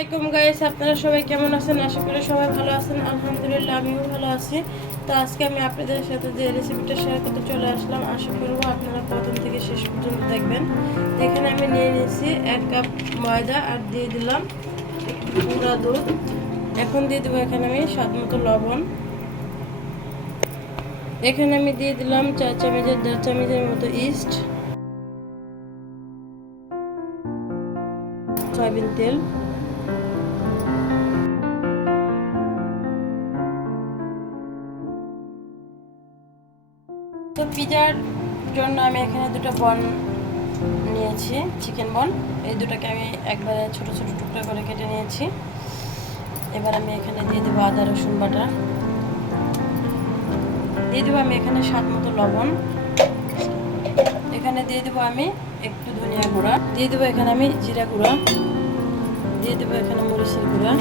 আসসালামু গাইস, আপনারা সবাই কেমন আছেন? আশা করি সবাই ভালো আছেন। আলহামদুলিল্লাহ আমিও ভালো আছি। তো আজকে আমি আপনাদের সাথে যে রেসিপিটা শেয়ার করতে চলে আসলাম, আশা করব আপনারা প্রথম থেকে শেষ পর্যন্ত দেখবেন। তো এখানে আমি নিয়ে নিয়েছি 1 কাপ ময়দা আর দিয়ে দিলাম একটু গুঁড়া দুধ। এখন দিয়ে দেবো এখানে আমি স্বাদ মতো লবণ। এখানে আমি দিয়ে দিলাম 4 চামচের মতো ইস্ট, সয়াবিন তেল, তো পিজার জন্য আমি এখানে দুটো বন নিয়েছি, চিকেন বন। এই দুটোকে আমি একবারে ছোট ছোট টুকরা করে কেটে নিয়েছি। এবার আমি এখানে দিয়ে দেবো আদা রসুন বাটা, দিয়ে দেবো আমি এখানে স্বাদ মতো লবণ, এখানে দিয়ে দেবো আমি একটু ধনিয়া গুঁড়া, দিয়ে দেবো এখানে আমি জিরা গুঁড়া, দিয়ে দেবো এখানে মরিচের গুঁড়া।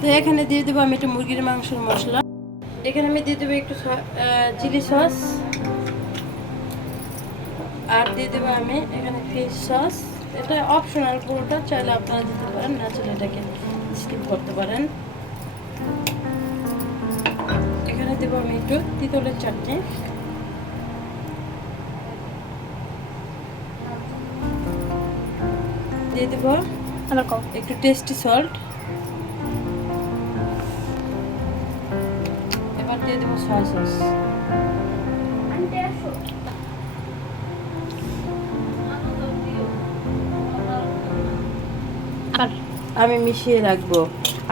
তো এখানে দিয়ে দেবো আমি একটু মুরগির মাংসের মশলা, এখানে আমি দিয়ে দেবো একটু চিলি সস, আর দিয়ে দেবো আমি এখানে ফিশ সস। এটা অপশনাল, পুরোটা চাইলে আপনারা দিতে পারেন, না চাইলে এটাকে স্কিপ করতে পারেন। এখানে দেবো আমি একটু তিতলের চাটনি, দিয়ে দেবো একটু টেস্টি সল্ট, এবার দিয়ে দেবো সয়া সস। আমি মিশিয়ে রাখবো।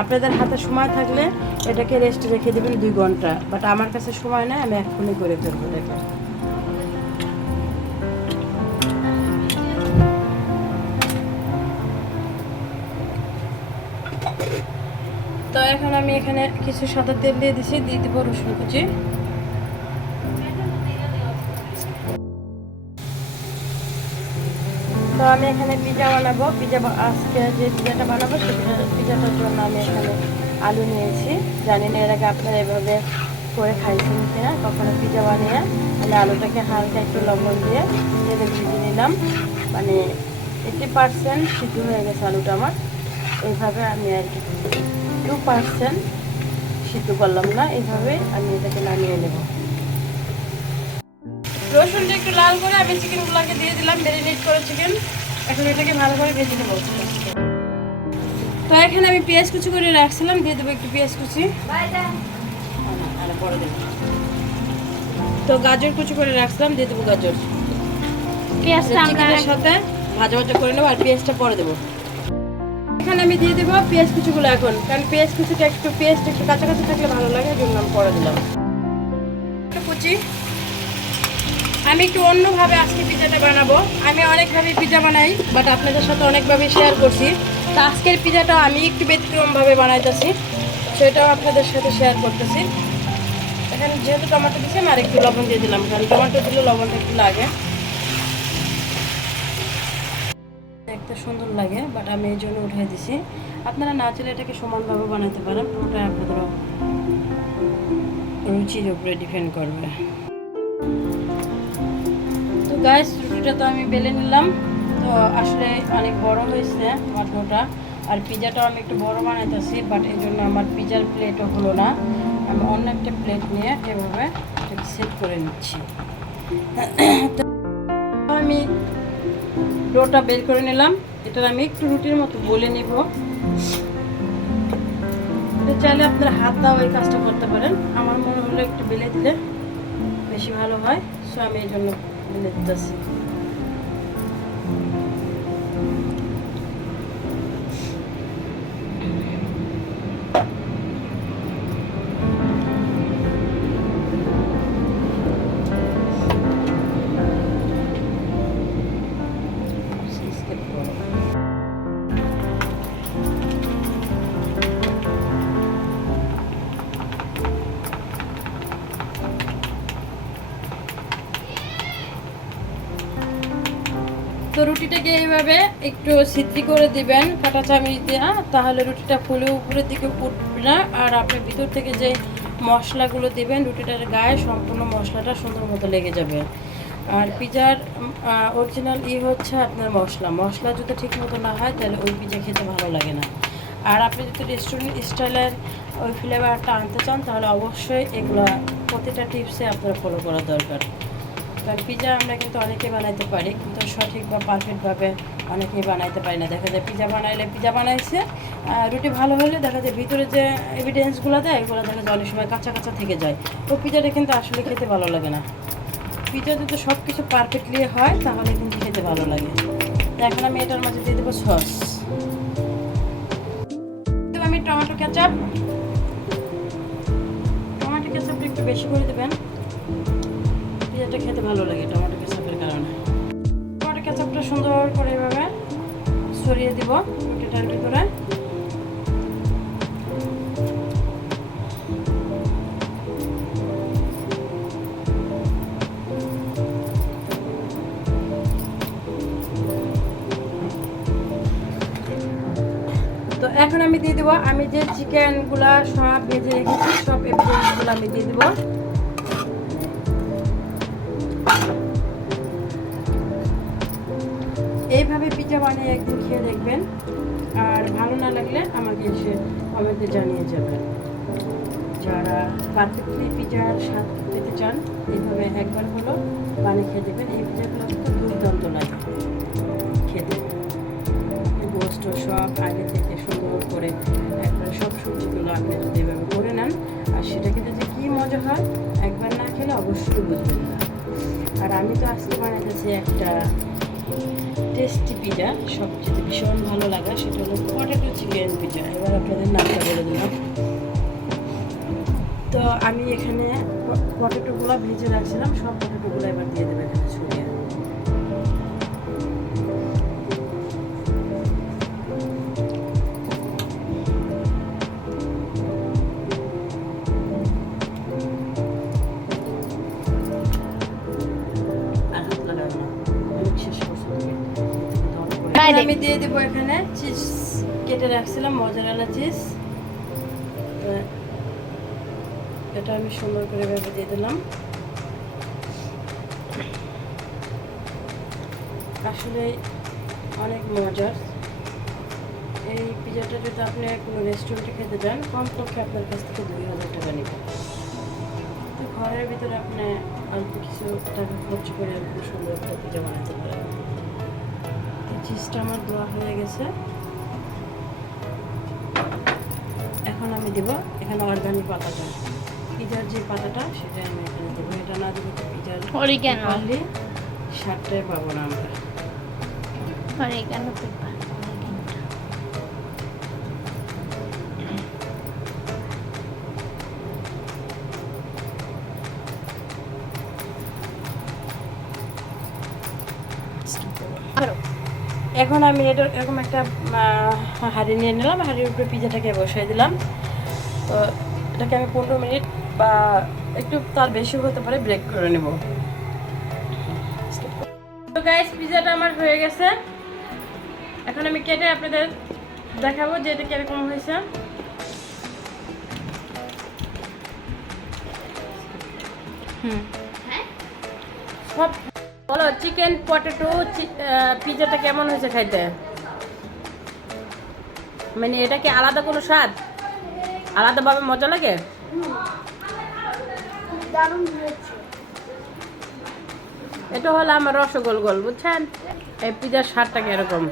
আপনাদের হাতে সময় থাকলে এটাকে রেস্টে রেখে দেবেন 2 ঘন্টা, বাট আমার কাছে সময় নেই, আমি এখনই করে ফেলবো। দেখেন, তো এখন আমি এখানে কিছু সাদা তেল দিয়ে দিছি, দিয়ে দিব রসুন কুচি। তো আমি এখানে পিজা বানাবো। আজকে যে পিজাটা বানাবো সেই পিজাটার জন্য আমি এখানে আলু নিয়েছি। জানি না এর আগে আপনারা এভাবে করে খাইছেন কিনা, কখনো পিজা বানিয়ে। আমি আলুটাকে হালকা একটু লবণ দিয়ে তেলে ভেজে নিলাম, মানে 80% সিদ্ধ হয়ে গেছে আলুটা আমার। এইভাবে আমি আর কি 2% সিদ্ধ করলাম না, এইভাবে আমি এটাকে নামিয়ে নেব। রসুনটা একটু লাল করে আমি চিকেনগুলোকে দিয়ে দিলাম, ম্যারিনেট করে চিকেন। এখন এটাকে ভালো করে ভেজে নেব। তো এখানে আমি পেঁয়াজ কুচি করে রাখছিলাম, দিয়ে দেবো একটু পেঁয়াজ কুচি। তো গাজর কুচি করে রাখছিলাম, দিয়ে দেবো গাজর। পেঁয়াজটা চিকেনের সাথে ভাজা ভাজা করে নেবো, আর পেঁয়াজটা পরে দেবো। এখানে আমি দিয়ে দেবো পেঁয়াজ কুচিগুলো এখন, কারণ পেঁয়াজ কুচিটা একটু কাঁচা কাঁচা থাকলে ভালো লাগে, এই জন্য আমি পরে দিলাম কুচি। আমি একটু অন্যভাবে আজকে পিজাটা বানাবো। আমি অনেকভাবে পিজা বানাই, বাট আপনাদের সাথে অনেকভাবে শেয়ার করছি। তো আজকের পিজাটা আমি একটু ব্যতিক্রমভাবে বানাইতেছি, সেটাও আপনাদের সাথে শেয়ার করতেছি। এখানে যেহেতু টমেটো দিচ্ছি, আমি আর একটু লবণ দিয়ে দিলাম, কারণ টমেটো দিলে লবণটা একটু লাগে, দেখতে সুন্দর লাগে, বাট আমি এই জন্য উঠিয়ে দিছি। আপনারা না চাইলে এটাকে সমানভাবে বানাতে পারেন, পুরোটাই আপনাদের রুচির উপরে ডিপেন্ড করবে। তো গাইস, রুটিটা তো আমি বেলে নিলাম। তো আসলে অনেক বড় হয়েছে আমার ডোটা, আর পিজাটাও আমি একটু বড় বানাইতেছি, বাট এই জন্য আমার পিজার প্লেটও হলো না। আমি অন্য একটা প্লেট নিয়ে এভাবে এটাকে সেট করে নিচ্ছি। তো আমি ডোটা বের করে নিলাম, এটা আমি একটু রুটির মতো বলে নিব। চাইলে আপনারা হাত দাও এই কাজটা করতে পারেন, আমার মনে হলো একটু বেলে দিলে বেশি ভালো হয়, সো আমি এই জন্য বেলে দিতেছি। তো রুটিটাকে এইভাবে একটু ছিদ্রি করে দিবেন কাঁটা চামচ দিয়ে, তাহলে রুটিটা ফুলে উপরের দিকে উঠবে না, আর আপনি ভিতর থেকে যে মশলাগুলো দিবেন রুটিটার গায়ে সম্পূর্ণ মশলাটা সুন্দর মতো লেগে যাবে। আর পিজার অরিজিনাল হচ্ছে আপনার মশলা যদি ঠিক মতো না হয় তাহলে ওই পিজা খেতে ভালো লাগে না। আর আপনি যদি রেস্টুরেন্ট স্টাইলের ওই ফ্লেভারটা আনতে চান তাহলে অবশ্যই এগুলো প্রতিটা টিপসে আপনার ফলো করা দরকার। কারণ পিজা আমরা কিন্তু অনেকেই বানাইতে পারি, কিন্তু সঠিক বা পারফেক্টভাবে অনেকেই বানাইতে পারি না। দেখা যায় পিজা বানাইছে, রুটি ভালো হলে দেখা যায় ভিতরে যে এভিডেন্সগুলো দেয় এগুলো দেখা যায় অনেক সময় কাঁচা কাঁচা থেকে যায়। তো পিজাটা কিন্তু আসলে খেতে ভালো লাগে না। পিজা যদি সব কিছু পারফেক্টলি হয় তাহলে কিন্তু খেতে ভালো লাগে। তো এখন আমি এটার মাঝে দিয়ে দেবো সস। আমি টমেটো ক্যাচাপটা একটু বেশি করে দেবেন, পিজাটা খেতে ভালো লাগে টমেটো ক্যাচাপের কারণে। টমেটো ক্যাচাপটা সুন্দর করে এভাবে ছড়িয়ে দিব রুটিটার ভিতরে। তো এখন আমি দিয়ে দেবো, আমি যে চিকেনগুলা সব ভেজে রেখেছি সব এভিডেন্সগুলো আমি দিয়ে দেবো। এইভাবে পিজা বানিয়ে একদিন খেয়ে দেখবেন, আর ভালো না লাগলে আমাকে এসে কমেন্টে জানিয়ে যাবেন। যারা পারফেক্টলি পিজার স্বাদ পেতে চান এইভাবে একবার হলো বানিয়ে খেয়ে দেবেন। এই পিজাগুলো কিন্তু দুর্দান্ত লাগে খেতে। গোস্ত সব আগে থেকে সুন্দর করে একবার সব সবজিগুলো আপনি যদি এভাবে করে নেন, আর সেটা খেতে যে কী মজা হয় একবার না খেলে অবশ্যই বুঝবেন না। আর আমি তো আজকে বানাইতেছি একটা টেস্টি পিজা, সবচেয়ে ভীষণ ভালো লাগা সেটা হলো পটেটো চিকেন পিজা। এবার আপনাদের নামটা বলে দিলাম। তো আমি এখানে পটেটোগুলো ভেজে রাখছিলাম, সব পটেটোগুলো এবার দিয়ে দেবো এখানে ছড়িয়ে। আমি দিয়ে দেবো এখানে চিজ কেটে রাখছিলাম, মজারেলা চিজ। এটা আমি সুন্দর করে ভেবে দিয়ে দিলাম। আসলে অনেক মজার এই পিজাটা। যদি আপনি কোনো রেস্টুরেন্টে খেতে যান কমপক্ষে আপনার কাছ থেকে 2000 টাকা নেবেন। তো ঘরের ভিতরে আপনি অল্প কিছু টাকা খরচ করে খুব সুন্দর একটা পিজা বানাতে পারেন। চিজটা আমার দেওয়া হয়ে গেছে। এখন আমি দেবো এখানে অর্গানিক পাতাটা, পিজার যে পাতাটা সেটা আমি এখানে দেবো। এটা না দেবো তো পিজার অনলি স্বাদটাই পাবো না আমরা। এখন আমি এটা এরকম একটা হাঁড়ি নিয়ে নিলাম, হাঁড়ির উপরে পিজাটাকে বসাই দিলাম। তো এটাকে আমি 15 মিনিট বা একটু তার বেশি হতে পারে ব্রেক করে নেব। তো গাইস পিজাটা আমার হয়ে গেছে। এখন আমি কেটে আপনাদের দেখাবো যে এটা কিরকম হয়েছে। সব বলো চিকেন পটেটো পিজাটা কেমন হয়েছে খাইতে? মানে এটা কি আলাদা কোনো স্বাদ, আলাদাভাবে মজা লাগে? এটা হলো আমার রসগোল গোল, বুঝছেন? এই পিজার স্বাদটা কিরকম।